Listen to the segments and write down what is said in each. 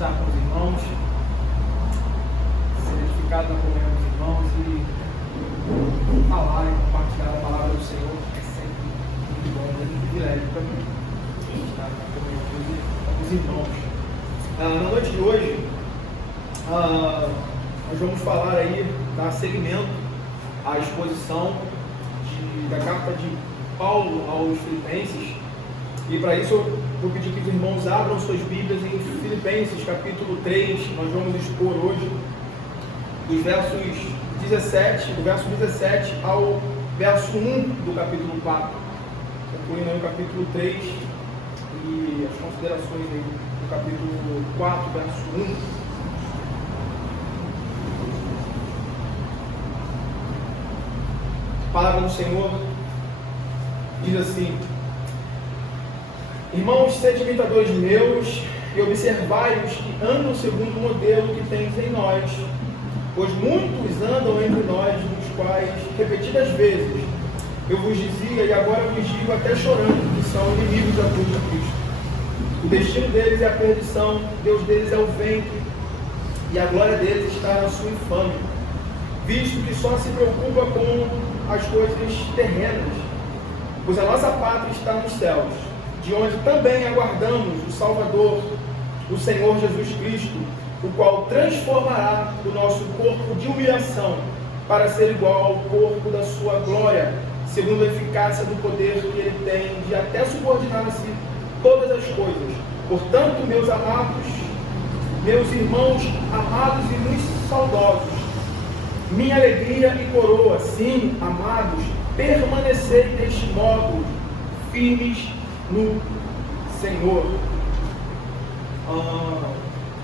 estar com os irmãos, ser edificado na comunhão dos irmãos e falar e compartilhar a palavra do Senhor, que é sempre muito bom, é um privilégio para mim estar na comunhão dos irmãos. Na noite de hoje, nós vamos falar aí, dar seguimento à exposição da carta de Paulo aos Filipenses. E para isso eu vou pedir que os irmãos abram suas Bíblias em Filipenses capítulo 3. Nós vamos expor hoje dos versos 17, do verso 17 ao verso 1 do capítulo 4, concluindo aí o capítulo 3 e as considerações aí do capítulo 4, verso 1. A palavra do Senhor diz assim: irmãos, sede imitadores meus e observai os que andam segundo o modelo que tens em nós, pois muitos andam entre nós, dos quais repetidas vezes eu vos dizia e agora vos digo até chorando, que são inimigos da cruz de Cristo. O destino deles é a perdição, Deus deles é o ventre, e a glória deles está na sua infâmia, visto que só se preocupa com as coisas terrenas, pois a nossa pátria está nos céus, de onde também aguardamos o Salvador, o Senhor Jesus Cristo, o qual transformará o nosso corpo de humilhação para ser igual ao corpo da sua glória, segundo a eficácia do poder que ele tem de até subordinar a si todas as coisas. Portanto, meus amados, meus irmãos amados e muito saudosos, minha alegria e coroa, sim, amados, permanecei deste modo, firmes no Senhor.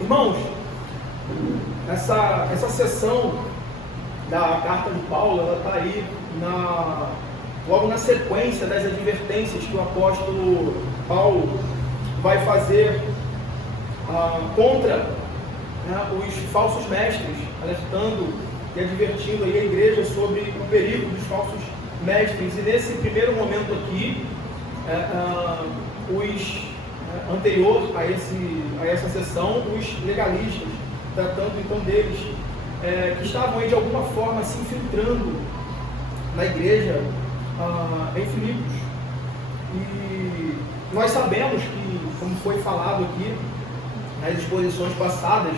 Irmãos, essa sessão da carta de Paulo, ela está aí logo na sequência das advertências que o apóstolo Paulo vai fazer contra os falsos mestres, alertando e advertindo aí a igreja sobre o perigo dos falsos mestres. E nesse primeiro momento aqui, anterior a essa sessão, os legalistas, tratando então deles, que estavam aí de alguma forma se infiltrando na igreja em Filipos. E nós sabemos que, como foi falado aqui nas exposições passadas,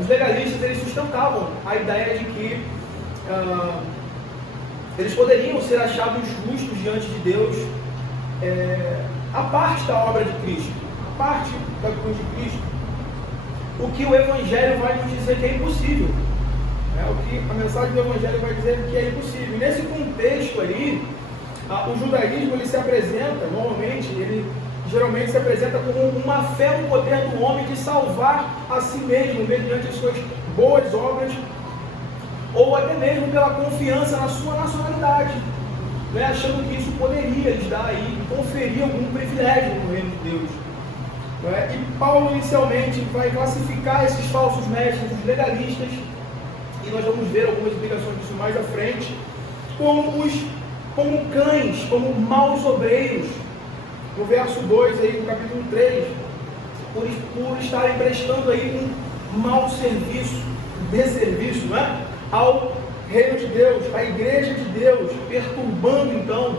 os legalistas eles sustentavam a ideia de que eles poderiam ser achados justos diante de Deus a parte da obra de Cristo, a parte da cruz de Cristo, o que o Evangelho vai nos dizer que é impossível, o que a mensagem do Evangelho vai dizer que é impossível. E nesse contexto ali, o judaísmo ele se apresenta, normalmente, ele geralmente se apresenta como uma fé no poder do homem de salvar a si mesmo, mediante as suas boas obras, ou até mesmo pela confiança na sua nacionalidade, achando que isso poderia lhes dar aí, conferir algum privilégio no reino de Deus. E Paulo inicialmente vai classificar esses falsos mestres, os legalistas, e nós vamos ver algumas implicações disso mais à frente, como cães, como maus obreiros. No verso 2 aí, do capítulo 3, por estarem prestando aí um mau serviço, desserviço, ao reino de Deus, à igreja de Deus, perturbando então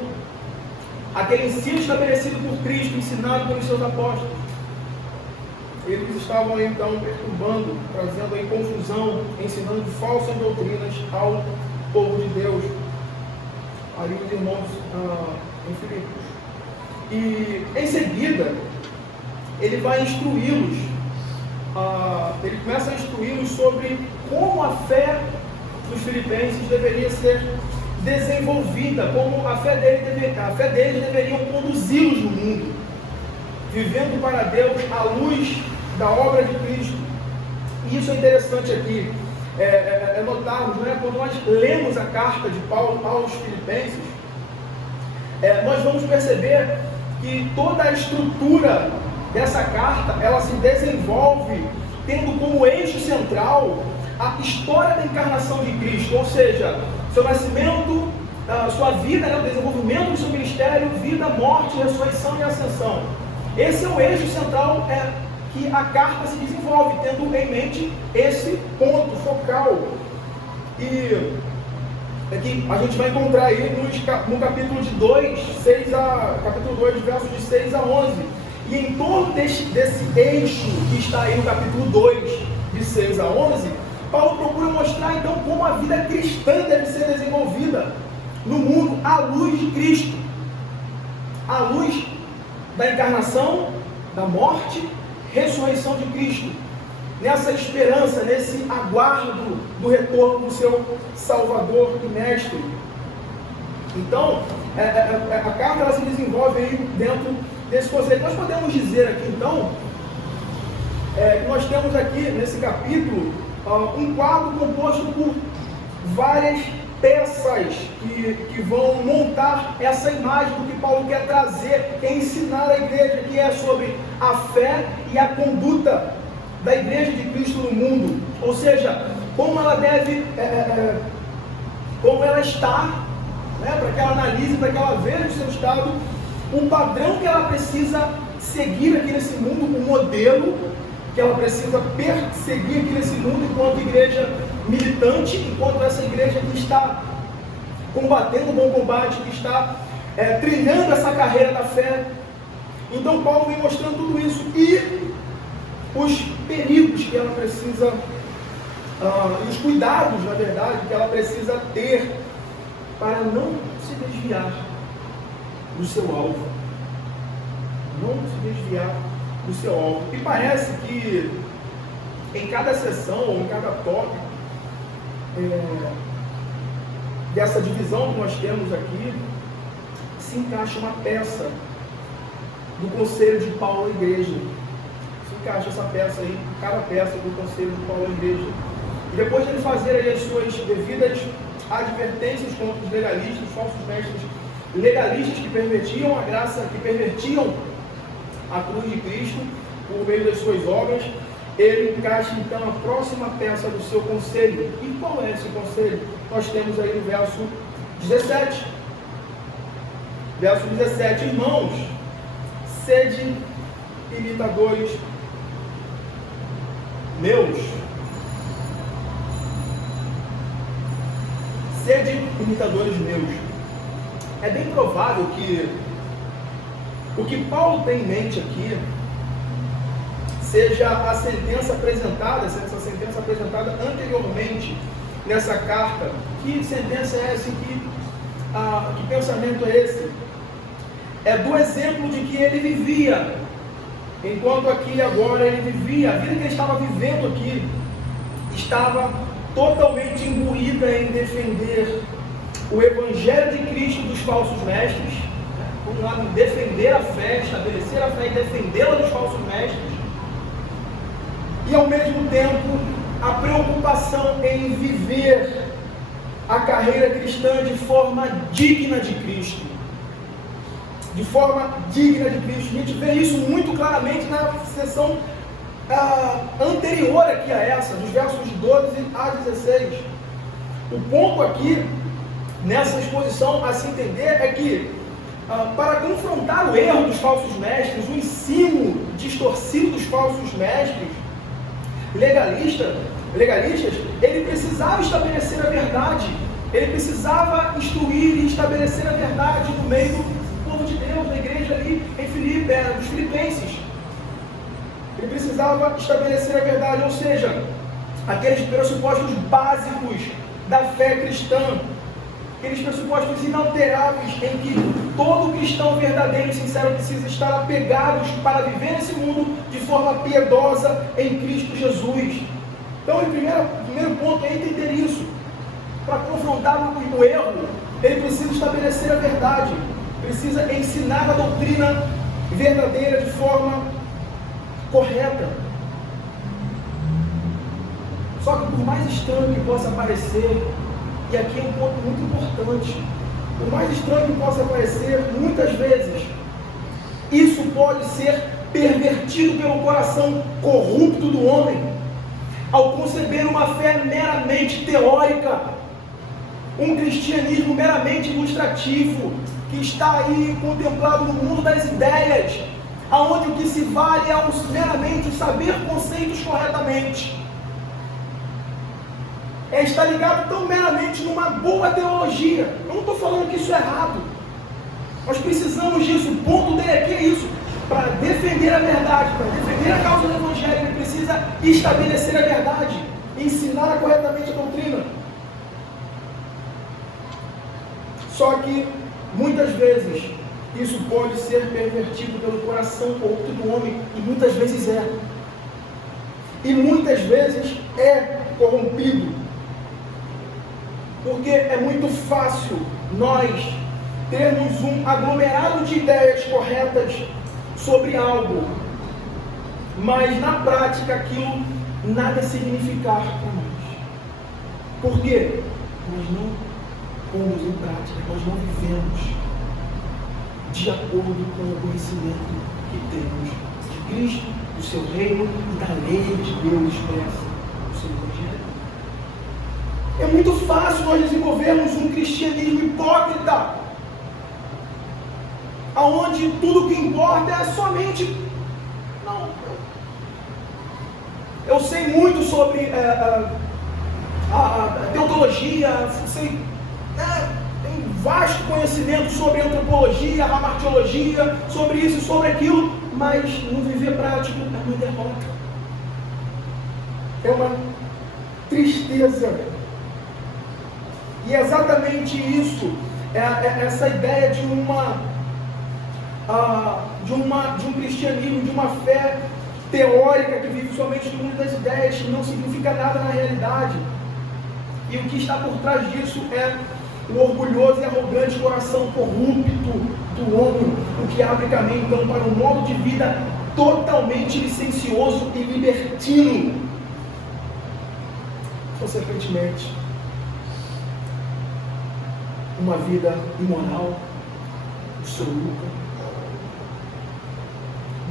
aquele ensino estabelecido por Cristo, ensinado pelos seus apóstolos. Eles estavam aí então perturbando, trazendo aí confusão, ensinando falsas doutrinas ao povo de Deus, ali os irmãos em Filipos. E em seguida, ele vai instruí-los, ele começa a instruí-los sobre como a fé dos filipenses deveria ser desenvolvida, como a fé deles deveriam conduzi-los no mundo, vivendo para Deus à luz da obra de Cristo. E isso é interessante aqui, notarmos, quando nós lemos a carta de Paulo aos Filipenses, nós vamos perceber que toda a estrutura dessa carta, ela se desenvolve tendo como eixo central a história da encarnação de Cristo, ou seja, seu nascimento, sua vida, o desenvolvimento do seu ministério, vida, morte, ressurreição e ascensão. Esse é o eixo central que a carta se desenvolve, tendo em mente esse ponto focal. E aqui a gente vai encontrar aí no capítulo 2, capítulo 2, versos de 6 a 11. E em torno desse eixo que está aí no capítulo 2, de 6 a 11, Paulo procura mostrar então como a vida cristã deve ser desenvolvida no mundo à luz de Cristo, à luz da encarnação, da morte, ressurreição de Cristo, nessa esperança, nesse aguardo do retorno do seu Salvador e Mestre. Então, a carta ela se desenvolve aí dentro desse conceito. Nós podemos dizer aqui então, que nós temos aqui nesse capítulo um quadro composto por várias peças que vão montar essa imagem do que Paulo quer trazer e ensinar a igreja, que é sobre a fé e a conduta da igreja de Cristo no mundo, ou seja, como ela deve, como ela está, né, para que ela analise, para que ela veja o seu estado, um padrão que ela precisa seguir aqui nesse mundo, um modelo que ela precisa perseguir aqui nesse mundo enquanto igreja militante, enquanto essa igreja que está combatendo o bom combate, que está trilhando essa carreira da fé. Então Paulo vem mostrando tudo isso e os perigos que ela precisa, os cuidados, na verdade, que ela precisa ter para não se desviar do seu alvo. Não se desviar do seu alvo. E parece que em cada sessão, ou em cada tópico, dessa divisão que nós temos aqui, se encaixa uma peça do conselho de Paulo à igreja. Se encaixa essa peça aí, cada peça do conselho de Paulo à igreja. E depois de ele fazer aí as suas devidas advertências contra os legalistas, os falsos mestres legalistas que pervertiam a graça, que pervertiam a cruz de Cristo por meio das suas obras, ele encaixa então a próxima peça do seu conselho. E qual é esse conselho? Nós temos aí no verso 17. Verso 17: irmãos, sede imitadores meus. Sede imitadores meus. É bem provável que o que Paulo tem em mente aqui seja a sentença apresentada, essa sentença apresentada anteriormente nessa carta. Que sentença é essa? Que pensamento é esse? É do exemplo de que ele vivia, enquanto aqui agora ele vivia, a vida que ele estava vivendo aqui estava totalmente imbuída em defender o Evangelho de Cristo dos falsos mestres, vamos lá, defender a fé, estabelecer a fé e defendê-la dos falsos mestres, e ao mesmo tempo a preocupação em viver a carreira cristã de forma digna de Cristo. De forma digna de Cristo. A gente vê isso muito claramente na sessão anterior aqui a essa, dos versos 12 a 16. O ponto aqui, nessa exposição a se entender, é que para confrontar o erro dos falsos mestres, o ensino distorcido dos falsos mestres, legalistas, ele precisava estabelecer a verdade, ele precisava instruir e estabelecer a verdade no meio do povo de Deus, da igreja ali em dos Filipenses. Ele precisava estabelecer a verdade, ou seja, aqueles pressupostos básicos da fé cristã, aqueles pressupostos inalteráveis em que todo cristão verdadeiro e sincero precisa estar apegados para viver nesse mundo de forma piedosa em Cristo Jesus. Então, o primeiro ponto é entender isso. Para confrontar o erro, ele precisa estabelecer a verdade, precisa ensinar a doutrina verdadeira de forma correta. Só que por mais estranho que possa parecer, e aqui é um ponto muito importante, por mais estranho que possa parecer, muitas vezes, isso pode ser pervertido pelo coração corrupto do homem, ao conceber uma fé meramente teórica, um cristianismo meramente ilustrativo, que está aí contemplado no mundo das ideias, aonde o que se vale é meramente saber conceitos corretamente. É estar ligado tão meramente numa boa teologia. Eu não estou falando que isso é errado. Nós precisamos disso. O ponto dele aqui é isso. Para defender a verdade, para defender a causa do Evangelho, ele precisa estabelecer a verdade, ensinar corretamente a doutrina. Só que, muitas vezes, isso pode ser pervertido pelo coração corrupto do homem, e muitas vezes é. E muitas vezes é corrompido. Porque é muito fácil nós termos um aglomerado de ideias corretas sobre algo, mas na prática aquilo nada significar para nós. Por quê? Nós não pomos em prática, nós não vivemos de acordo com o conhecimento que temos de Cristo, do seu reino e da lei de Deus expressa no seu Evangelho. É muito fácil nós desenvolvermos um cristianismo hipócrita, aonde tudo que importa é somente... Não, eu sei muito sobre a teologia, sei, tem vasto conhecimento sobre antropologia, hamartiologia, sobre isso e sobre aquilo, mas no viver prático é uma derrota. É uma tristeza. E é exatamente isso, essa ideia de um cristianismo, de uma fé teórica que vive somente no mundo das ideias, que não significa nada na realidade. E o que está por trás disso é o orgulhoso e arrogante coração corrupto do homem, o que abre caminho então para um modo de vida totalmente licencioso e libertino. Consequentemente, uma vida imoral, absoluta,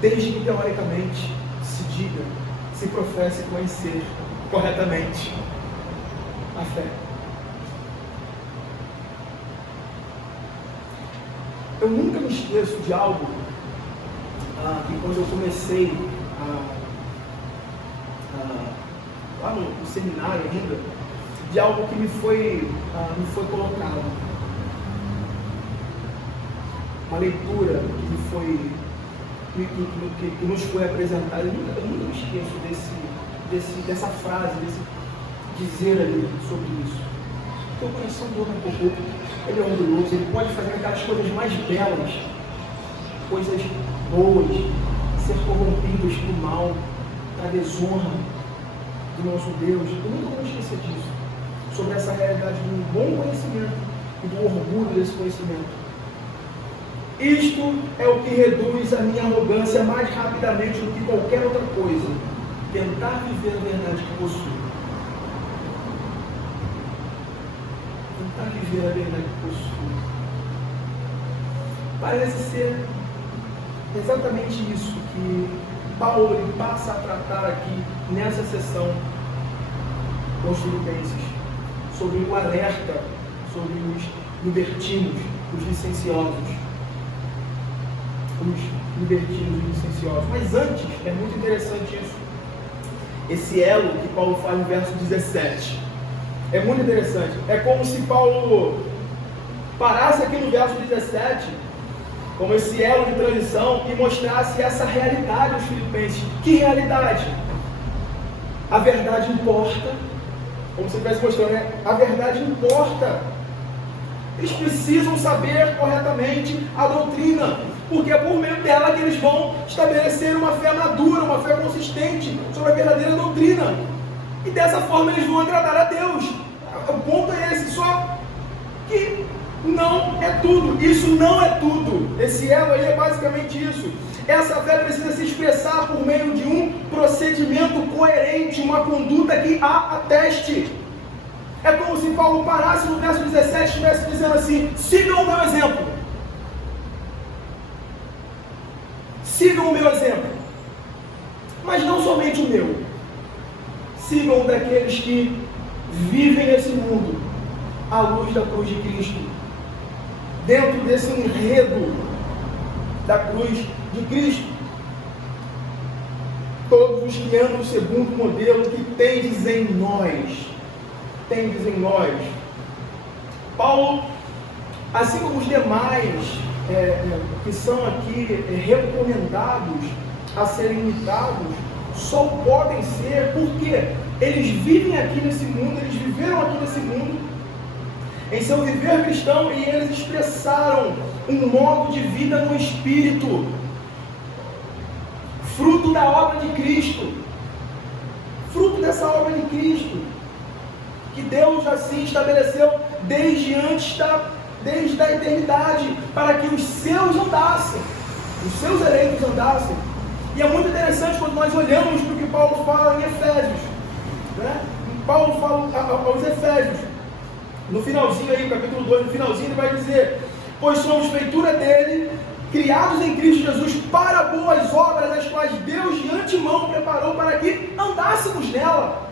desde que teoricamente se diga, se professe conhecer corretamente a fé. Eu nunca me esqueço de algo que quando eu comecei lá no seminário ainda, de algo que me foi colocado. Uma leitura que nos foi apresentada. Eu nunca me esqueço dessa frase, desse dizer ali sobre isso. Porque o coração do homem corrupto, ele é orgulhoso, ele pode fazer aquelas coisas mais belas, coisas boas, ser corrompidos pelo mal, para a desonra do nosso Deus. Eu nunca vou esquecer disso, sobre essa realidade do bom conhecimento e do orgulho desse conhecimento. Isto é o que reduz a minha arrogância mais rapidamente do que qualquer outra coisa. Tentar viver a verdade que possuo. Tentar viver a verdade que possuo. Parece ser exatamente isso que Paulo ele passa a tratar aqui nessa sessão com os filipenses, sobre o alerta, sobre os libertinos, os licenciosos. Os libertinos e licenciosos. Mas antes, é muito interessante isso. Esse elo que Paulo faz no verso 17. É muito interessante. É como se Paulo parasse aqui no verso 17, como esse elo de transição, e mostrasse essa realidade aos filipenses. Que realidade? A verdade importa. Como você estivesse mostrando, né? A verdade importa. Eles precisam saber corretamente a doutrina, porque é por meio dela que eles vão estabelecer uma fé madura, uma fé consistente sobre a verdadeira doutrina. E dessa forma eles vão agradar a Deus. O ponto é esse, só que não é tudo. Isso não é tudo. Esse elo aí é basicamente isso. Essa fé precisa se expressar por meio de um procedimento coerente, uma conduta que a ateste. É como se Paulo parasse no verso 17 e estivesse dizendo assim: sigam o meu exemplo. Sigam o meu exemplo. Mas não somente o meu. Sigam o daqueles que vivem nesse mundo à luz da cruz de Cristo. Dentro desse enredo da cruz de Cristo. todos os que andam segundo o modelo que tendes em nós. Tendes em nós. Paulo, assim como os demais que são aqui recomendados a serem imitados, só podem ser porque eles vivem aqui nesse mundo, eles viveram aqui nesse mundo, em seu viver cristão, e eles expressaram um modo de vida no Espírito, fruto da obra de Cristo, fruto dessa obra de Cristo, que Deus assim estabeleceu desde a eternidade, para que os seus andassem, os seus eleitos andassem. E é muito interessante quando nós olhamos para o que Paulo fala em Efésios, né? Paulo fala aos Efésios, no finalzinho aí, capítulo 2, no finalzinho ele vai dizer: pois somos feitura dele, criados em Cristo Jesus para boas obras, as quais Deus de antemão preparou para que andássemos nela.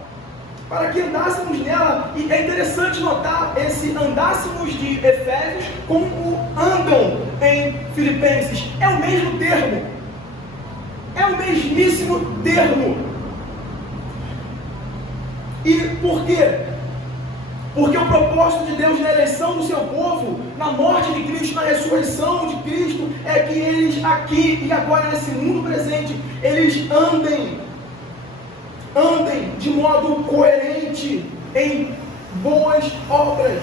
Para que andássemos nela. E é interessante notar esse andássemos de Efésios com o andam em Filipenses. É o mesmo termo. É o mesmíssimo termo. E por quê? Porque o propósito de Deus na eleição do seu povo, na morte de Cristo, na ressurreição de Cristo, é que eles aqui e agora nesse mundo presente, eles andem de modo coerente em boas obras.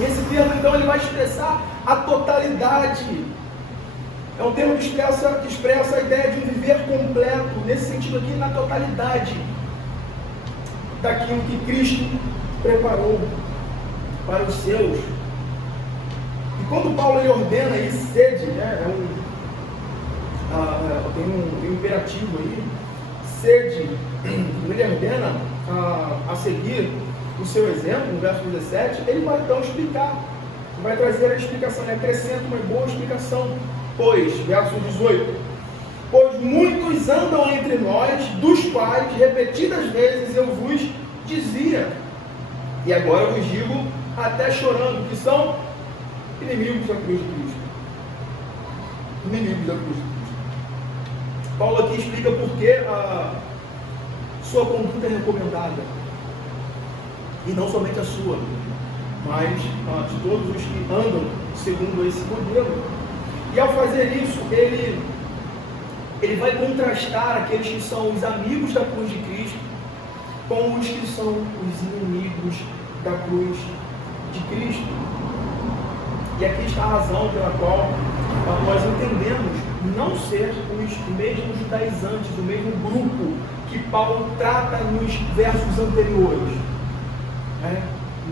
E esse termo então ele vai expressar a totalidade. É um termo que expressa a ideia de um viver completo, nesse sentido aqui, na totalidade daquilo que Cristo preparou para os seus. E quando Paulo ele ordena aí, sede, né, tem um imperativo aí, sede, ele ordena a seguir o seu exemplo, no verso 17, ele vai então explicar, vai trazer a explicação, acrescenta uma boa explicação, pois, verso 18, pois muitos andam entre nós, dos quais repetidas vezes eu vos dizia, e agora eu vos digo, até chorando, que são inimigos da cruz de Cristo. Inimigos da cruz de Cristo. Paulo aqui explica por que a sua conduta é recomendada. E não somente a sua, mas de todos os que andam segundo esse modelo. E ao fazer isso, ele vai contrastar aqueles que são os amigos da cruz de Cristo com os que são os inimigos da cruz de Cristo. E aqui está a razão pela qual nós entendemos não ser os mesmos judaizantes, o mesmo grupo que Paulo trata nos versos anteriores.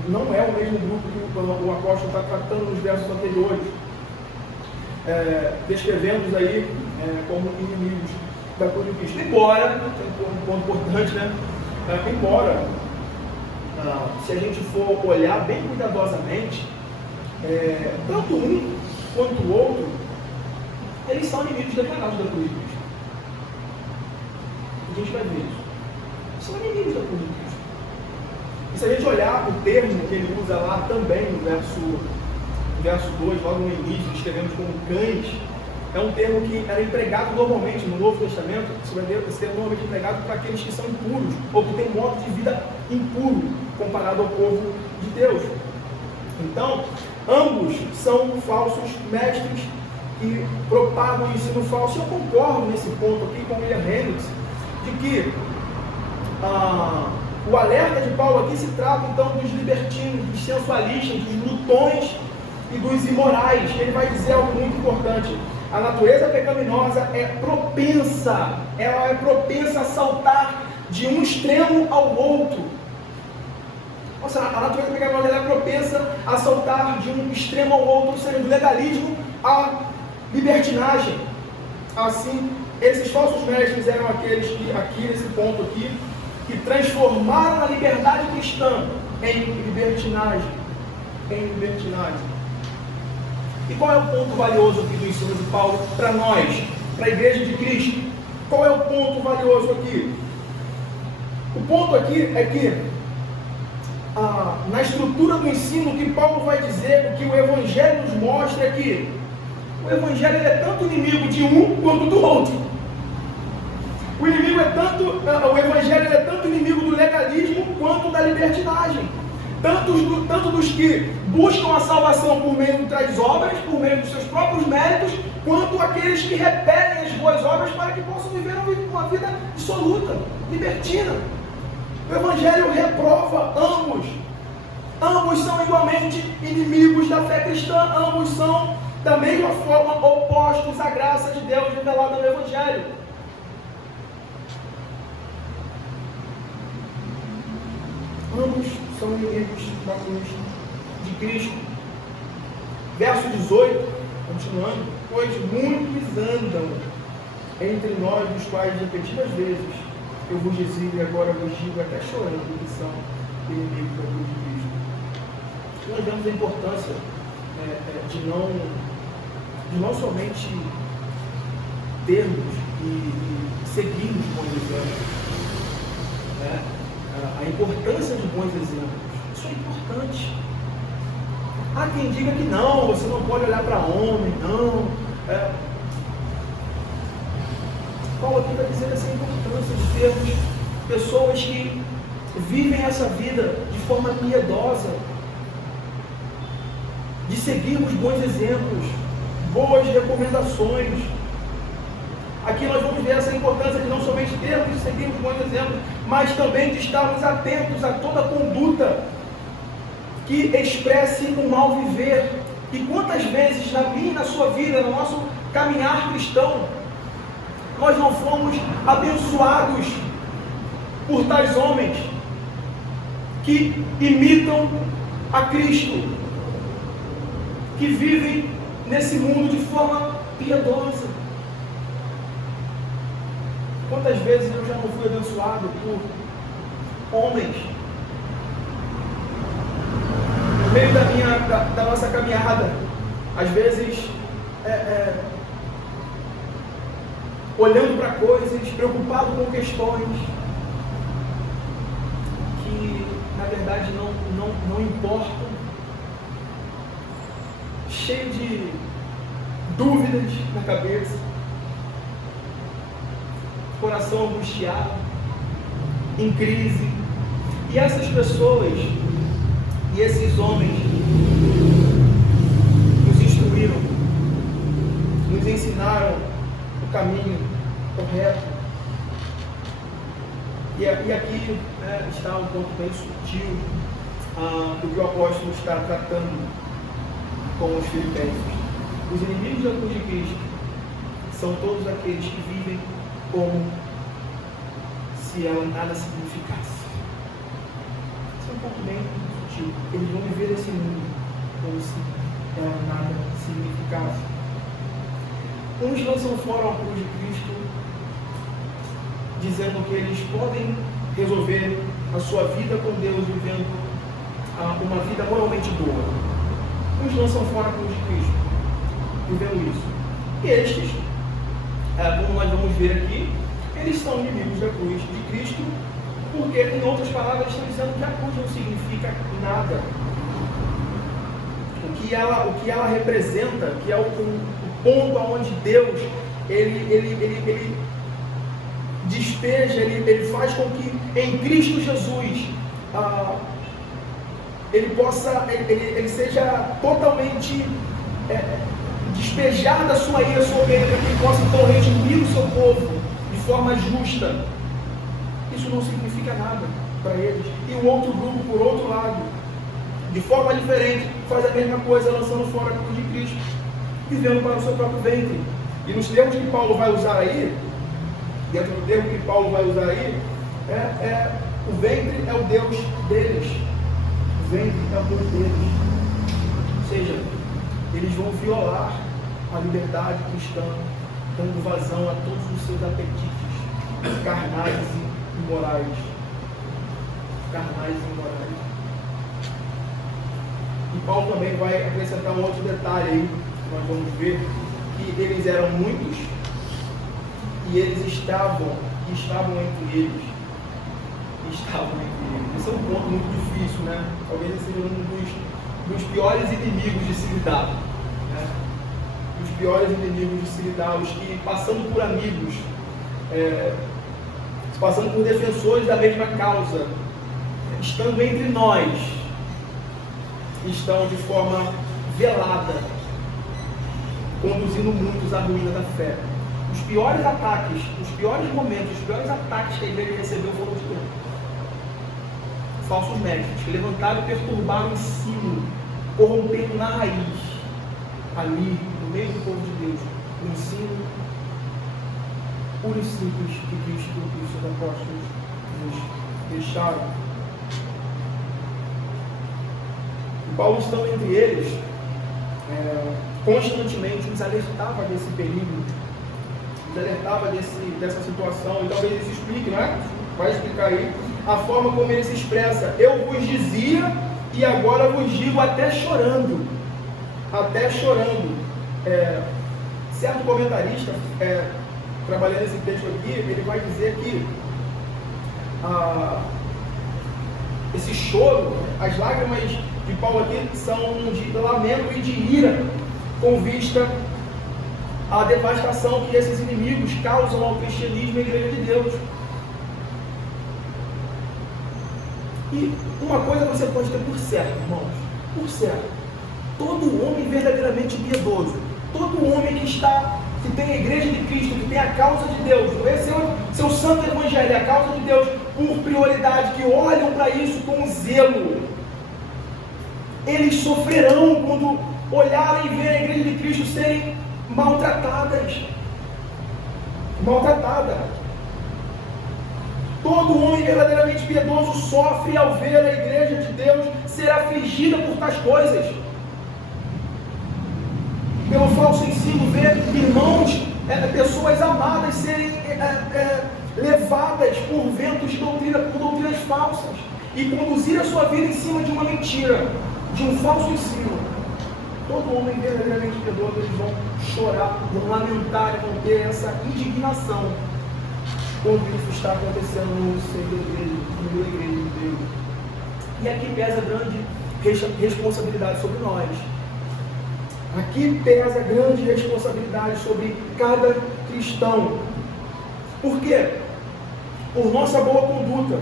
Não é o mesmo grupo que o apóstolo está tratando nos versos anteriores, descrevendo aí como inimigos da cruz de Cristo. Embora, tem um ponto importante, né? Embora, se a gente for olhar bem cuidadosamente, tanto um quanto o outro, eles são inimigos declarados da cruz de Cristo. A gente vai ver isso. São inimigos da cruz de Cristo. E se a gente olhar o termo que ele usa lá também no verso 2, logo no início, escrevemos como cães, é um termo que era empregado normalmente no Novo Testamento. Você vai ver esse termo normalmente empregado para aqueles que são impuros, ou que têm um modo de vida impuro, comparado ao povo de Deus. Então, ambos são falsos mestres que propagam o ensino falso. Eu concordo nesse ponto aqui com William Hendricks, de que o alerta de Paulo aqui se trata então dos libertinos, dos sensualistas, dos glutões e dos imorais. Ele vai dizer algo muito importante. A natureza pecaminosa ela é propensa a saltar de um extremo ao outro. Nossa, a natureza pecaminosa é propensa a saltar de um extremo ao outro, sendo do legalismo à libertinagem. Assim, esses falsos mestres eram aqueles que, aqui nesse ponto aqui, que transformaram a liberdade cristã em libertinagem. E qual é o ponto valioso aqui do ensino de Paulo para nós, para a igreja de Cristo? Qual é o ponto valioso aqui? O ponto aqui é que na estrutura do ensino, o que Paulo vai dizer, o que o Evangelho nos mostra é que o Evangelho é tanto inimigo de um quanto do outro. O inimigo o evangelho é tanto inimigo do legalismo quanto da libertinagem. Tanto dos que buscam a salvação por meio das obras, por meio dos seus próprios méritos, quanto aqueles que repelem as boas obras para que possam viver uma vida dissoluta, libertina. O evangelho reprova ambos. Ambos são igualmente inimigos da fé cristã. Ambos são, da mesma forma, opostos à graça de Deus revelada no evangelho. Ambos são inimigos da cruz de Cristo. Verso 18, continuando: pois muitos andam entre nós, dos quais repetidas vezes eu vos dizia e agora vos digo até chorando que são inimigos da cruz de Cristo. Nós vemos a importância de não somente termos e seguirmos bons exemplos, né? A importância de bons exemplos. Isso é importante. Há quem diga que não, você não pode olhar para homem, não. Paulo aqui vai dizer essa importância de termos pessoas que vivem essa vida de forma piedosa, de seguirmos bons exemplos, boas recomendações. Aqui nós vamos ver essa importância de não somente termos de seguirmos bons exemplos, mas também de estarmos atentos a toda conduta que expresse um mal viver. E quantas vezes na minha e na sua vida, no nosso caminhar cristão, nós não fomos abençoados por tais homens que imitam a Cristo, que vivem nesse mundo de forma piedosa. Quantas vezes eu já não fui abençoado por homens no meio da nossa caminhada, às vezes olhando para coisas, preocupado com questões que na verdade não importam, cheio de dúvidas na cabeça, coração angustiado, em crise. E essas pessoas e esses homens nos instruíram, nos ensinaram o caminho correto. E aqui está um ponto bem sutil do que o apóstolo está tratando com os filipenses. Os inimigos da cruz de Cristo são todos aqueles que vivem como se ela nada significasse. Isso é um ponto bem sutil. Eles vão viver esse mundo como se ela nada significasse. Uns lançam fora a cruz de Cristo, dizendo que eles podem resolver a sua vida com Deus vivendo uma vida moralmente boa. Uns lançam fora a cruz de Cristo, vivendo isso. E estes, como nós vamos ver aqui, eles são inimigos da cruz de Cristo, porque, em outras palavras, estão dizendo que a cruz não significa nada. O que ela representa, que é o ponto aonde Deus ele despeja, ele faz com que em Cristo Jesus ele seja totalmente despejar da sua ira sobre ele, para que ele possa então redimir o seu povo de forma justa. Isso não significa nada para eles. E o outro grupo, por outro lado, de forma diferente, faz a mesma coisa, lançando fora a cruz de Cristo, vivendo para o seu próprio ventre. E nos termos que Paulo vai usar aí, dentro do termo que Paulo vai usar aí, o ventre é o Deus deles. O ventre é o Deus deles. Ou seja, eles vão violar a liberdade cristã, dando vazão a todos os seus apetites carnais e imorais. Carnais e imorais. E Paulo também vai acrescentar um outro detalhe aí, que nós vamos ver, que eles eram muitos e eles estavam entre eles. Esse é um ponto muito difícil, né? Talvez esse seja um dos piores inimigos de se lidar. Né? Os piores inimigos de se lidar, os que, passando por amigos, passando por defensores da mesma causa, estando entre nós, estão de forma velada, conduzindo muitos à ruína da fé. Os piores ataques, os piores momentos, os piores ataques que a igreja recebeu foram de quem? Falsos mestres, que levantaram e perturbaram o ensino, corrompendo na raiz, ali, no meio do povo de Deus, o ensino puro e simples que Cristo e os seus apóstolos nos deixaram. E Paulo, estando entre eles, constantemente nos alertava desse perigo, nos alertava dessa situação, e talvez ele se explique, não é? Vai explicar aí a forma como ele se expressa. Eu vos dizia e agora vos digo até chorando. Até chorando. Certo comentarista, trabalhando esse texto aqui, ele vai dizer que esse choro, as lágrimas de Paulo aqui são de lamento e de ira, com vista à devastação que esses inimigos causam ao cristianismo e à igreja de Deus. E uma coisa você pode ter por certo, irmãos, por certo: todo homem verdadeiramente piedoso, todo homem que tem a igreja de Cristo, que tem a causa de Deus, esse é o seu santo evangelho, a causa de Deus por prioridade, que olham para isso com zelo, eles sofrerão quando olharem e verem a igreja de Cristo serem maltratada. Todo homem verdadeiramente piedoso sofre ao ver a igreja de Deus ser afligida por tais coisas. Pelo falso ensino, ver irmãos, pessoas amadas serem levadas por ventos de doutrina, por doutrinas falsas, e conduzir a sua vida em cima de uma mentira, de um falso ensino. Todo homem verdadeiramente piedoso, eles vão chorar, vão lamentar, vão ter essa indignação quando isso está acontecendo no seio da igreja, no meio da igreja de Deus. E aqui pesa grande responsabilidade sobre nós. Aqui pesa grande responsabilidade sobre cada cristão. Por quê? Por nossa boa conduta,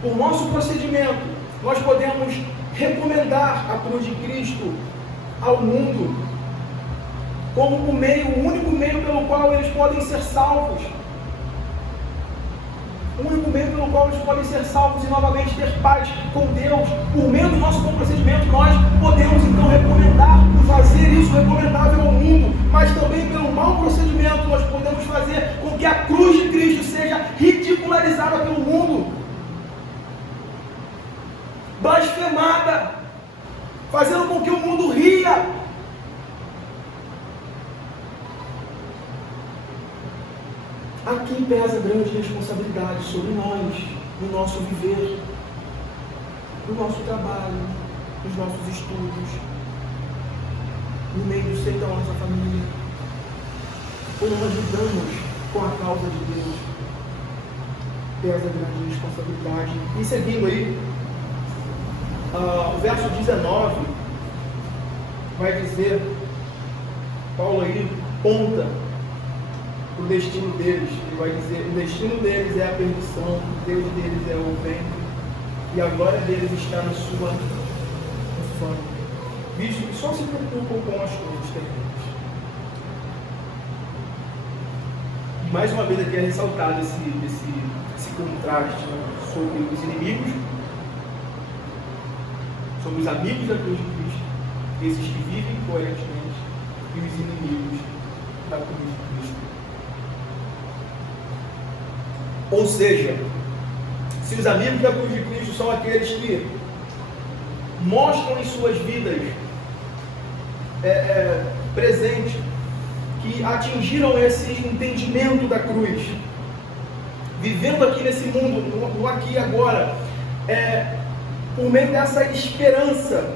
por nosso procedimento, nós podemos recomendar a cruz de Cristo ao mundo como o único meio pelo qual eles podem ser salvos. O único meio pelo qual eles podem ser salvos e novamente ter paz com Deus. Por meio do nosso bom procedimento, nós podemos então recomendar, fazer isso recomendável ao mundo, mas também pelo mau procedimento nós podemos fazer com que a cruz de Cristo seja ridicularizada pelo mundo, blasfemada, fazendo com que o mundo ria. Aqui pesa grande responsabilidade sobre nós, no nosso viver, no nosso trabalho, nos nossos estudos, no meio do seio da nossa família, quando nós lidamos com a causa de Deus, pesa grande responsabilidade. E seguindo aí, o verso 19 vai dizer, Paulo aí ponta o destino deles. Ele vai dizer: o destino deles é a perdição, o Deus deles é o ventre, e a glória deles está na sua fama, visto que só se preocupam com as coisas terrenas. E mais uma vez aqui é ressaltado esse contraste, né, sobre os inimigos, sobre os amigos da cruz de Cristo, esses que vivem coerentemente, e os inimigos da cruz de Cristo. Ou seja, se os amigos da cruz de Cristo são aqueles que mostram em suas vidas presente, que atingiram esse entendimento da cruz, vivendo aqui nesse mundo, no aqui e agora, por meio dessa esperança,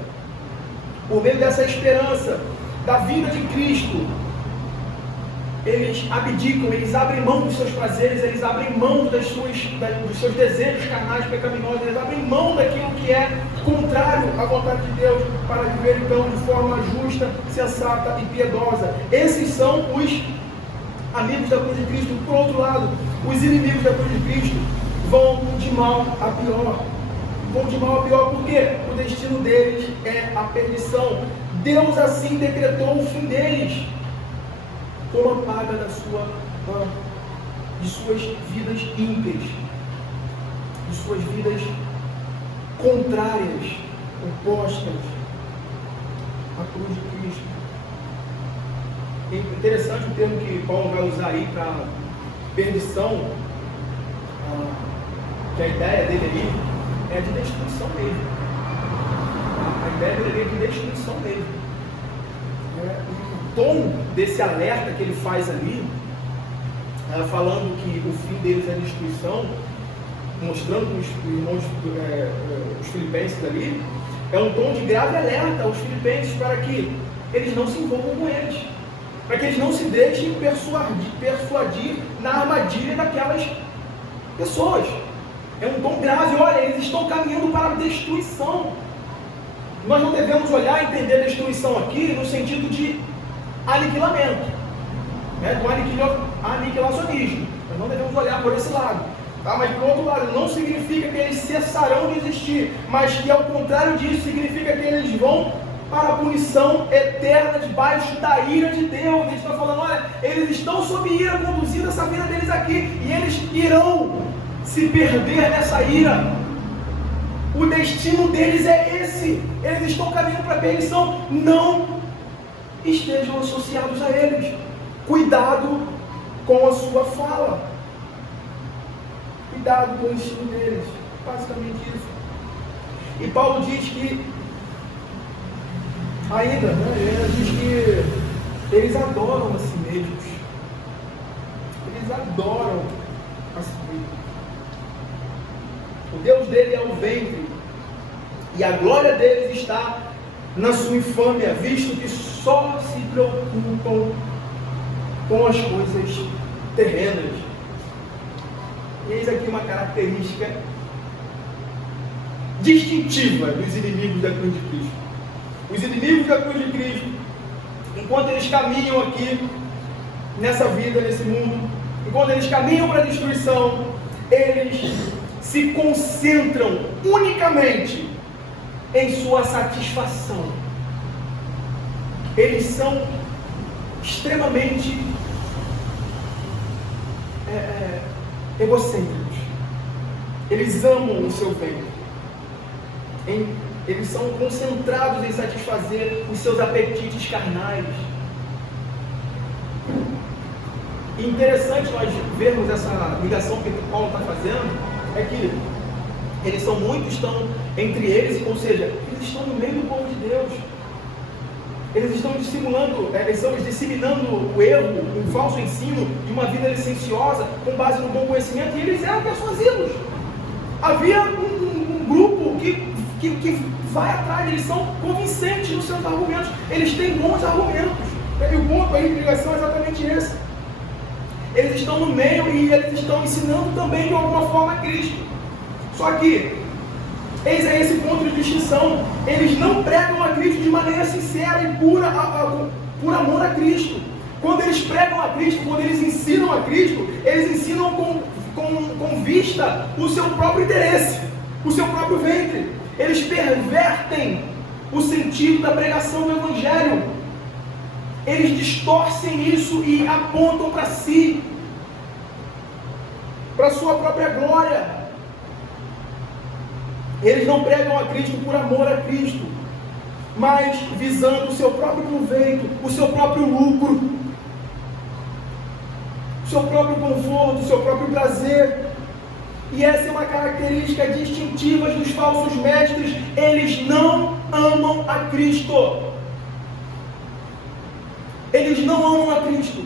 da vida de Cristo, eles abdicam, eles abrem mão dos seus prazeres, eles abrem mão dos seus desejos carnais pecaminosos, eles abrem mão daquilo que é contrário à vontade de Deus, para viver então de forma justa, sensata e piedosa. Esses são os amigos da cruz de Cristo. Por outro lado, Os inimigos da cruz de Cristo vão de mal a pior. Vão de mal a pior porque o destino deles é a perdição. Deus assim decretou o fim deles como a paga de suas vidas ímpias, de suas vidas contrárias, opostas à cruz de Cristo. É interessante o termo que Paulo vai usar aí para perdição, que a ideia dele ali é de destruição mesmo. A ideia dele é de destruição mesmo. O tom desse alerta que ele faz ali, falando que o fim deles é destruição, mostrando para os irmãos, os filipenses ali, é um tom de grave alerta aos filipenses para que eles não se envolvam com eles, para que eles não se deixem persuadir na armadilha daquelas pessoas. É um tom grave. Olha, eles estão caminhando para a destruição. Nós não devemos olhar e entender a destruição aqui no sentido de aniquilamento, do aniquilacionismo. Nós não devemos olhar por esse lado. Mas por outro lado, não significa que eles cessarão de existir, mas que ao contrário disso, significa que eles vão para a punição eterna debaixo da ira de Deus. A gente está falando, olha, eles estão sob ira, conduzindo essa vida deles aqui, e eles irão se perder nessa ira. O destino deles é esse. Eles estão caminhando para a perdição. Não estejam associados a eles. Cuidado com a sua fala. Cuidado com o destino deles. Basicamente isso. E Paulo diz que ainda, ele diz que eles adoram a si mesmos. Eles adoram a si mesmos. O Deus dele é o ventre, e a glória deles está na sua infâmia, visto que só se preocupam com as coisas terrenas. E eis aqui uma característica distintiva dos inimigos da cruz de Cristo. Os inimigos da cruz de Cristo, enquanto eles caminham aqui nessa vida, nesse mundo, enquanto eles caminham para a destruição, eles se concentram unicamente em sua satisfação. Eles são extremamente egocêntricos. Eles amam o seu ventre. Eles são concentrados em satisfazer os seus apetites carnais. E interessante nós vermos essa ligação que Paulo está fazendo, é que eles são muitos, estão entre eles, ou seja, eles estão no meio do povo de Deus. Eles estão disseminando o erro, o falso ensino de uma vida licenciosa com base no bom conhecimento, e eles eram persuasivos. Havia um grupo que vai atrás, eles são convincentes nos seus argumentos, eles têm bons argumentos. E o ponto aí de ligação é exatamente esse. Eles estão no meio e eles estão ensinando também de alguma forma a Cristo. Só que, eis aí esse ponto de distinção. Eles não pregam a Cristo de maneira sincera e pura, por amor a Cristo. Quando eles pregam a Cristo, quando eles ensinam a Cristo, eles ensinam com vista o seu próprio interesse, o seu próprio ventre. Eles pervertem o sentido da pregação do Evangelho. Eles distorcem isso e apontam para si, para a sua própria glória. Eles não pregam a Cristo por amor a Cristo, mas visando o seu próprio proveito, o seu próprio lucro, o seu próprio conforto, o seu próprio prazer. E essa é uma característica distintiva dos falsos mestres. Eles não amam a Cristo. Eles não amam a Cristo.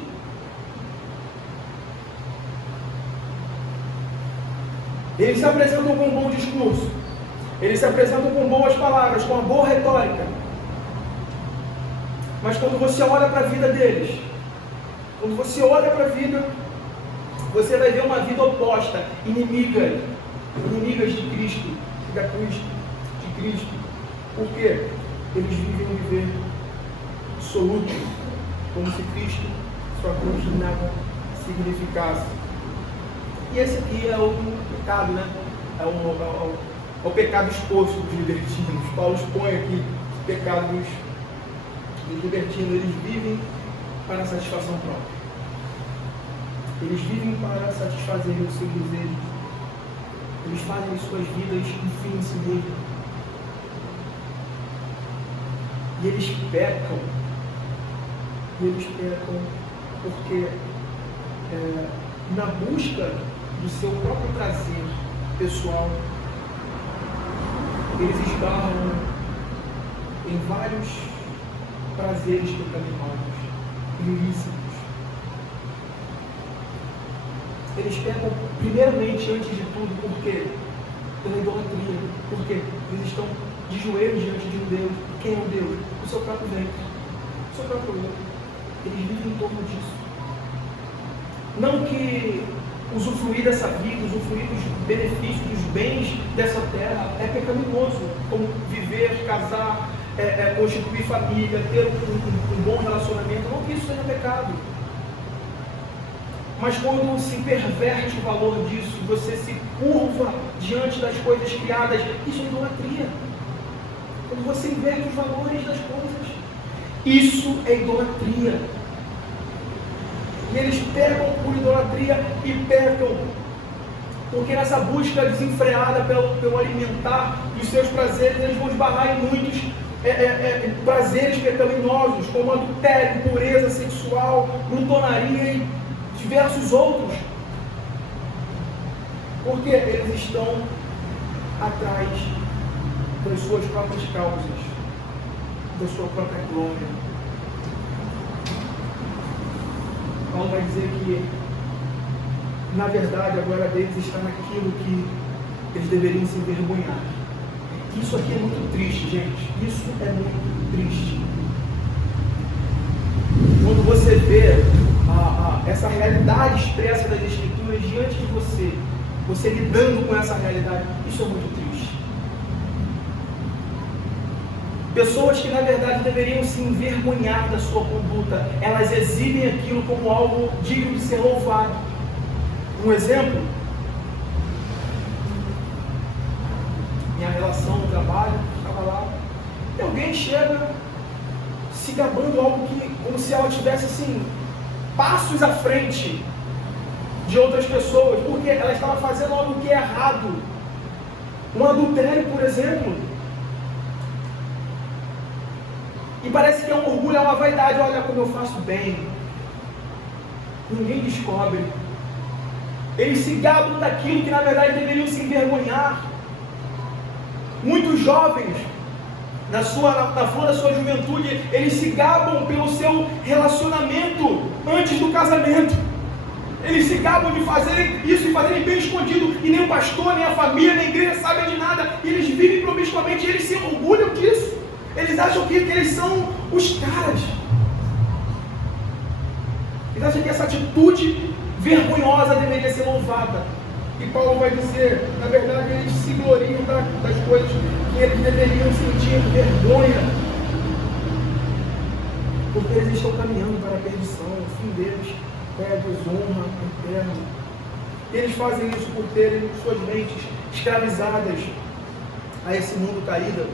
Eles se apresentam com um bom discurso. Eles se apresentam com boas palavras, com uma boa retórica. Mas quando você olha para a vida deles, quando você olha para a vida, você vai ver uma vida oposta, inimigas de Cristo, da cruz de Cristo. Por quê? Eles vivem um viver absoluto, como se Cristo, sua cruz, nada significasse. E esse aqui é o pecado, né? É o pecado exposto dos libertinos. Paulo expõe aqui o pecado dos libertinos. Eles vivem para a satisfação própria. Eles vivem para satisfazer os seus desejos. Eles fazem suas vidas um fim em si mesmo. E eles pecam. Porque na busca do seu próprio prazer pessoal, eles esbarram em vários prazeres pecaminosos, ilícitos. Eles pecam primeiramente, antes de tudo, por quê? Pela idolatria. Porque eles estão de joelhos diante de um Deus. Quem é o Deus? O seu próprio ventre, o seu próprio eu. Eles vivem em torno disso. Não que usufruir dessa vida, usufruir dos benefícios, dos bens dessa terra é pecaminoso, como viver, casar, constituir família, ter um bom relacionamento. Não que isso seja pecado. Mas quando se perverte o valor disso, você se curva diante das coisas criadas, isso é idolatria. Quando você inverte os valores das coisas, isso é idolatria. E eles pecam por idolatria e pecam porque nessa busca desenfreada pelo alimentar dos seus prazeres, eles vão esbarrar em muitos prazeres pecaminosos, como adultério, impureza sexual, glutonaria e diversos outros, porque eles estão atrás das suas próprias causas, da sua própria glória. Paulo vai dizer que, na verdade, a glória deles está naquilo que eles deveriam se envergonhar. Isso aqui é muito triste, gente. Isso é muito triste. Quando você vê essa realidade expressa das Escrituras diante de você lidando com essa realidade, isso é muito triste. Pessoas que na verdade deveriam se envergonhar da sua conduta, elas exibem aquilo como algo digno de ser louvado. Um exemplo, minha relação no trabalho, estava lá, e alguém chega se gabando algo que, como se ela tivesse assim, passos à frente de outras pessoas, porque ela estava fazendo algo que é errado. Um adultério, por exemplo. E parece que é um orgulho, é uma vaidade. Olha como eu faço bem. Ninguém descobre. Eles se gabam daquilo que na verdade deveriam se envergonhar. Muitos jovens, na flor da sua juventude, eles se gabam pelo seu relacionamento antes do casamento. Eles se gabam de fazerem isso e fazerem bem escondido, e nem o pastor, nem a família, nem a igreja sabem de nada. E eles vivem promiscuamente, e eles se orgulham disso. Eles acham que eles são os caras. Eles acham que essa atitude vergonhosa deveria ser louvada. E Paulo vai dizer, na verdade, eles se gloriam das coisas que eles deveriam sentir vergonha, porque eles estão caminhando para a perdição. O fim deles é a desonra eterna. Eles fazem isso por terem suas mentes escravizadas a esse mundo caído,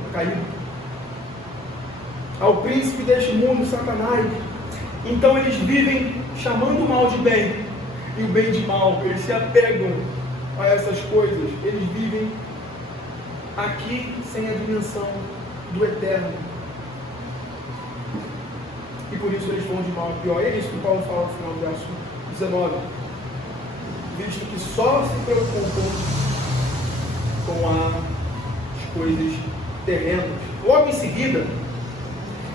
ao príncipe deste mundo, Satanás. Então eles vivem chamando o mal de bem e o bem de mal. Eles se apegam a essas coisas. Eles vivem aqui sem a dimensão do eterno, e por isso eles vão de mal a pior. É isso que Paulo fala no final do verso 19, visto que só se preocupam com as coisas terrenas. Logo em seguida,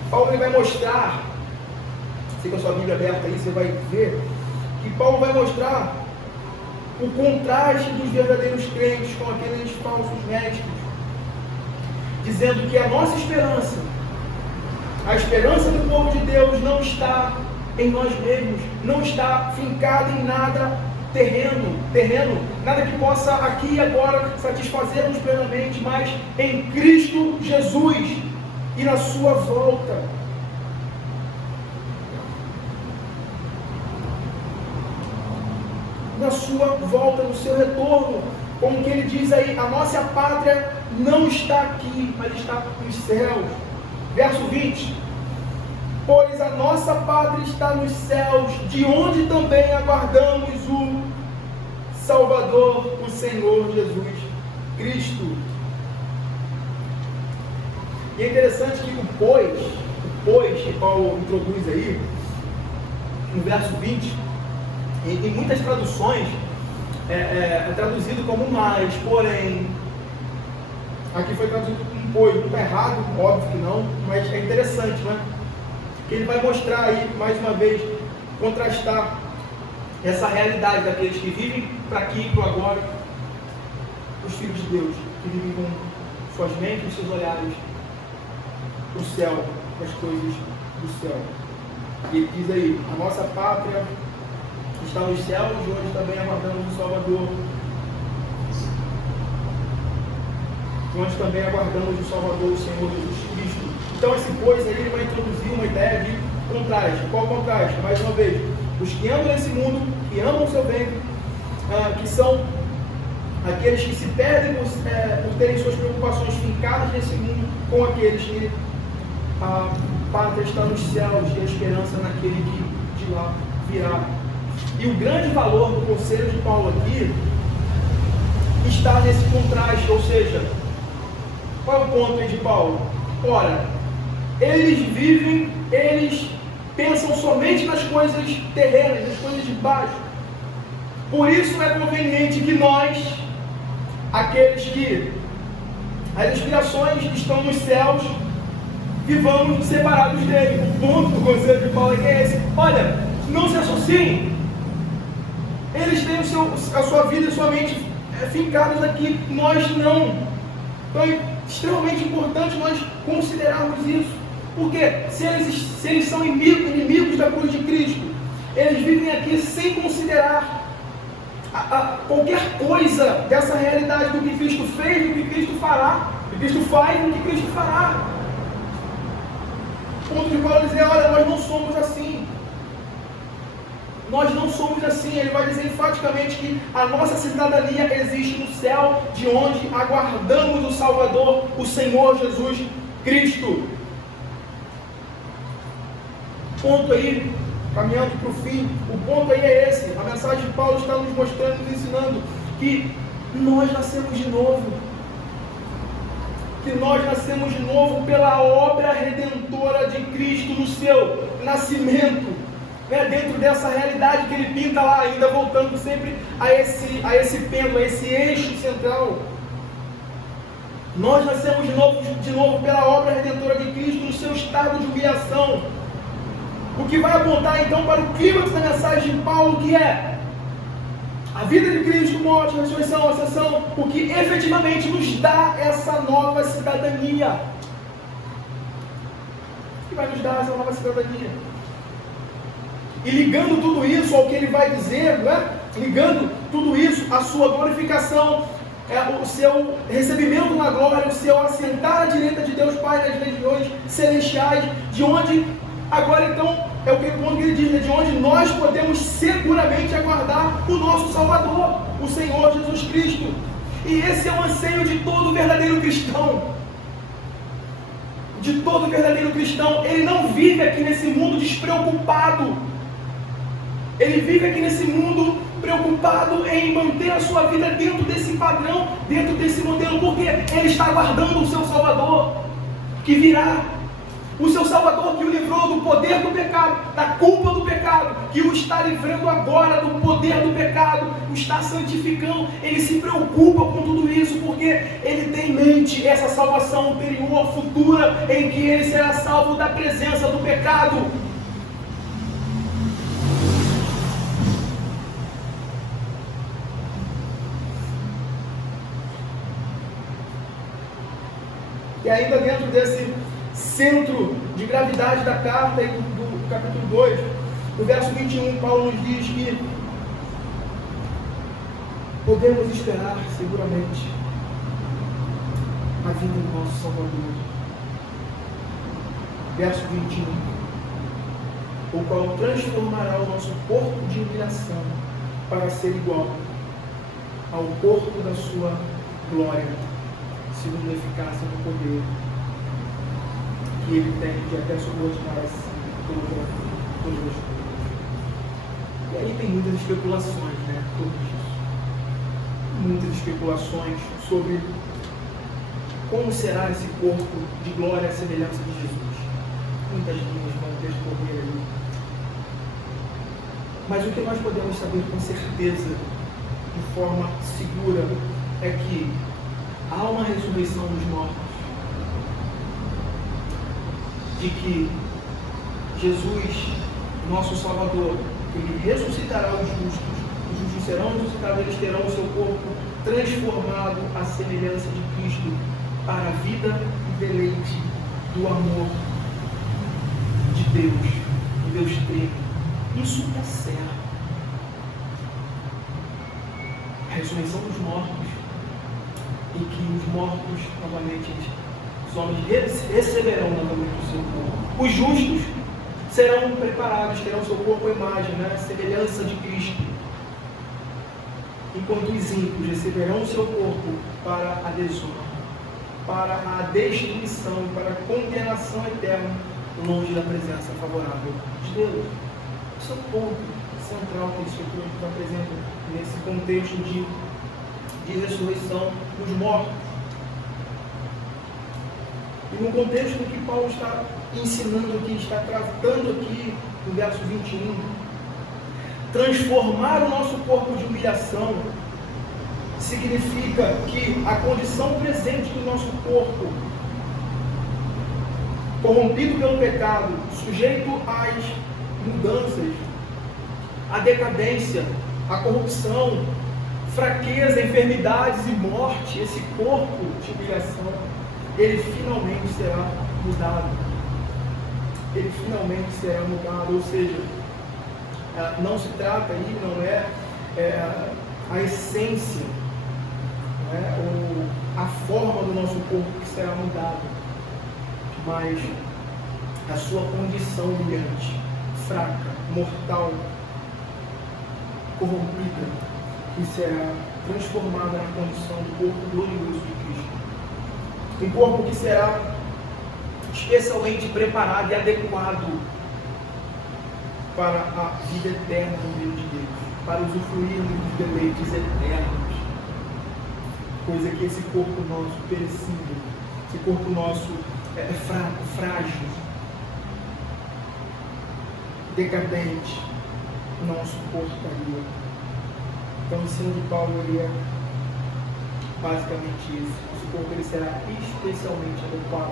Paulo vai mostrar, se com a sua Bíblia aberta aí, você vai ver que Paulo vai mostrar o contraste dos verdadeiros crentes com aqueles falsos mestres, dizendo que a nossa esperança, a esperança do povo de Deus, não está em nós mesmos, não está fincada em nada terreno, nada que possa aqui e agora satisfazer-nos plenamente, mas em Cristo Jesus e na sua volta. na sua volta, no seu retorno. Como que ele diz aí, a nossa pátria não está aqui, mas está nos céus. Verso 20. Pois a nossa pátria está nos céus, de onde também aguardamos o Salvador, o Senhor Jesus Cristo. E é interessante que o pois que Paulo introduz aí, no verso 20, em muitas traduções, é traduzido como mais, porém. Aqui foi traduzido como pois, não está errado, óbvio que não, mas é interessante, né? Que ele vai mostrar aí, mais uma vez, contrastar essa realidade daqueles que vivem para aqui e para agora, os filhos de Deus, que vivem com suas mentes e seus olhares para o céu, para as coisas do céu. E ele diz aí, a nossa pátria está nos céus, de onde também aguardamos o Salvador. De onde também aguardamos o Salvador, o Senhor Jesus Cristo. Então esse pois aí, ele vai introduzir uma ideia de contraste. Qual contraste? Mais uma vez, os que andam nesse mundo, que amam o seu bem, que são aqueles que se perdem por terem suas preocupações fincadas nesse mundo, com aqueles que a pátria está nos céus e a esperança naquele que de lá virá. E o grande valor do conselho de Paulo aqui está nesse contraste, ou seja, qual é o ponto aí de Paulo? Ora, eles pensam somente nas coisas terrenas, nas coisas de baixo. Por isso é conveniente que nós, aqueles que as inspirações estão nos céus, vivamos separados dele. O ponto do conselho de Paulo é esse. Olha, não se associem. Eles têm a sua vida e sua mente fincados aqui. Nós não. Então é extremamente importante nós considerarmos isso. Porque se eles são inimigos da cruz de Cristo, eles vivem aqui sem considerar qualquer coisa dessa realidade do que Cristo fez, do que Cristo fará, do que Cristo faz, do que Cristo fará. O ponto de Paulo dizer, olha, nós não somos assim. Nós não somos assim. Ele vai dizer enfaticamente que a nossa cidadania existe no céu, de onde aguardamos o Salvador, o Senhor Jesus Cristo. Ponto aí, caminhando para o fim, o ponto aí é esse. A mensagem de Paulo está nos mostrando, nos ensinando que nós nascemos de novo. Que nós nascemos de novo pela obra redentora de Cristo no seu nascimento, né? Dentro dessa realidade que ele pinta lá, ainda voltando sempre a esse pêndulo, a esse eixo central. Nós nascemos de novo pela obra redentora de Cristo no seu estado de humilhação. O que vai apontar então para o clímax da mensagem de Paulo, que é a vida de Cristo, morte, ressurreição, ascensão, o que efetivamente nos dá essa nova cidadania. O que vai nos dar essa nova cidadania? E ligando tudo isso ao que ele vai dizer, né? Ligando tudo isso à sua glorificação, o seu recebimento na glória, o seu assentar à direita de Deus Pai nas regiões celestiais, de onde, agora então, é o que ele diz, né? De onde nós podemos seguramente aguardar o nosso Salvador, o Senhor Jesus Cristo. E esse é o anseio de todo verdadeiro cristão. De todo verdadeiro cristão. Ele não vive aqui nesse mundo despreocupado. Ele vive aqui nesse mundo preocupado em manter a sua vida dentro desse padrão, dentro desse modelo, porque ele está aguardando o seu Salvador, que virá. O seu Salvador que o livrou do poder do pecado, da culpa do pecado, que o está livrando agora do poder do pecado, o está santificando. Ele se preocupa com tudo isso, porque ele tem em mente essa salvação ulterior, futura, em que ele será salvo da presença do pecado. E ainda dentro desse centro de gravidade da carta e do capítulo 2, no verso 21, Paulo nos diz que podemos esperar seguramente a vinda do nosso Salvador. Verso 21, o qual transformará o nosso corpo de humilhação para ser igual ao corpo da sua glória, segundo a eficácia do poder que ele tem de até subordinar a si todas as coisas. E aí tem muitas especulações, né? Tudo isso. Muitas especulações sobre como será esse corpo de glória à semelhança de Jesus. Muitas linhas vão percorrer ali. Mas o que nós podemos saber com certeza, de forma segura, é que há uma ressurreição dos mortos. De que Jesus, nosso Salvador, ele ressuscitará os justos serão ressuscitados, eles terão o seu corpo transformado à semelhança de Cristo para a vida e deleite do amor de Deus, do Deus Trino. Isso está certo. A ressurreição dos mortos, e que os mortos, novamente, os homens receberão novamente o seu corpo. Os justos serão preparados, terão seu corpo à imagem, né? Semelhança de Cristo. Enquanto os ímpios receberão o seu corpo para a desonra, para a destruição, para a condenação eterna, longe da presença favorável de Deus. Esse é o ponto central que a Escritura nos apresenta nesse contexto de ressurreição dos mortos. E no contexto que Paulo está ensinando aqui, está tratando aqui, no verso 21, transformar o nosso corpo de humilhação significa que a condição presente do nosso corpo, corrompido pelo pecado, sujeito às mudanças, à decadência, à corrupção, fraqueza, enfermidades e morte, esse corpo de humilhação, ele finalmente será mudado. Ele finalmente será mudado, ou seja, não se trata aí, não é a essência, não é, ou a forma do nosso corpo que será mudada, mas a sua condição humilhante, fraca, mortal, corrompida, que será transformada na condição do corpo glorioso de Cristo. Um corpo que será especialmente preparado e adequado para a vida eterna no meio de Deus, para usufruir dos deleites eternos, coisa que esse corpo nosso perecível, esse corpo nosso fraco, frágil, decadente, não suportaria. Então o ensino de Paulo é basicamente isso. Esse corpo ele será especialmente adequado